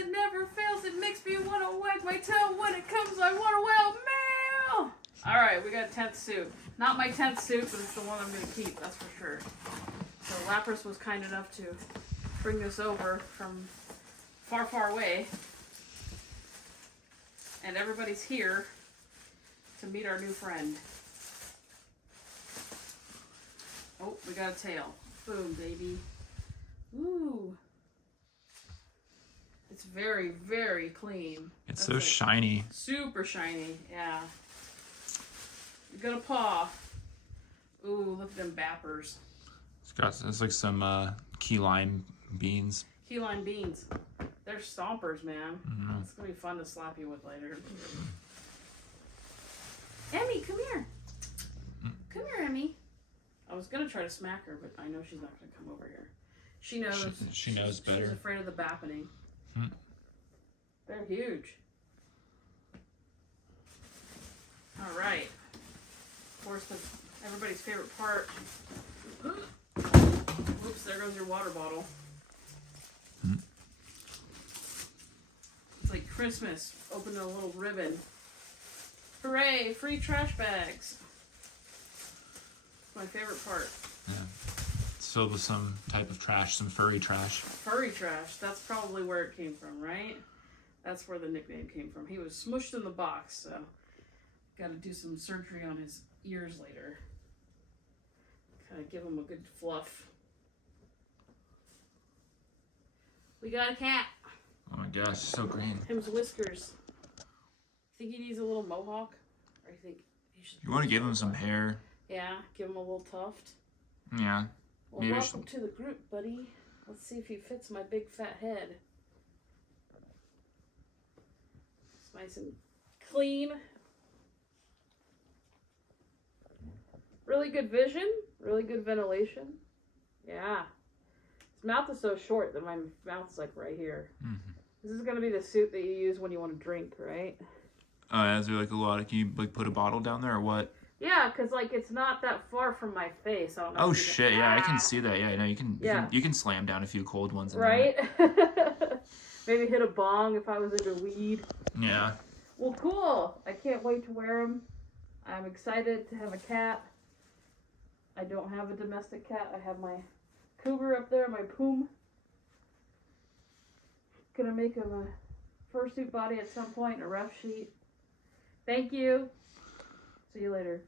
that never fails. It makes me want to wag my tail. When it comes, I want to wail meow. All right, we got a 10th suit. Not my 10th suit, but it's the one I'm going to keep, that's for sure. So Lapras was kind enough to bring this over from far, far away. And everybody's here to meet our new friend. Oh, we got a tail. Boom, baby. Ooh. It's very, very clean. It's so shiny. Super shiny, yeah. You got a paw. Ooh, look at them bappers. It's like some key lime beans. Key lime beans. They're stompers, man. Mm-hmm. It's going to be fun to slap you with later. Emmy, come here. Come here, Emmy. I was going to try to smack her, but I know she's not going to come over here. She knows. She knows better. She's afraid of the bappening. They're huge. All right. Of course, everybody's favorite part. Oops, there goes your water bottle. It's like Christmas. Open a little ribbon. Hooray, free trash bags. It's my favorite part. Yeah. It's filled with some type of trash, some furry trash. Furry trash. That's probably where it came from, right? That's where the nickname came from. He was smushed in the box, so got to do some surgery on his ears later. Kind of give him a good fluff. We got a cat. Oh my gosh, it's so green. Him's whiskers. Think he needs a little mohawk? Or you think he should... You want to give him some hair? Yeah, give him a little tuft. Yeah. Well, maybe welcome to the group, buddy. Let's see if he fits my big fat head. It's nice and clean. Really good vision. Really good ventilation. Yeah. His mouth is so short that my mouth's like right here. Mm-hmm. This is going to be the suit that you use when you want to drink, right? Oh, yeah, is there like a lot of... Can you like put a bottle down there or what? Yeah, because like it's not that far from my face. I don't know. Oh shit! Yeah, I can see that. Yeah, no, you can. Yeah. You can slam down a few cold ones. Right. Maybe hit a bong if I was into weed. Yeah. Well, cool. I can't wait to wear them. I'm excited to have a cat. I don't have a domestic cat. I have my cougar up there, my Poom. Gonna make him a fursuit body at some point, a rough sheet. Thank you. See you later.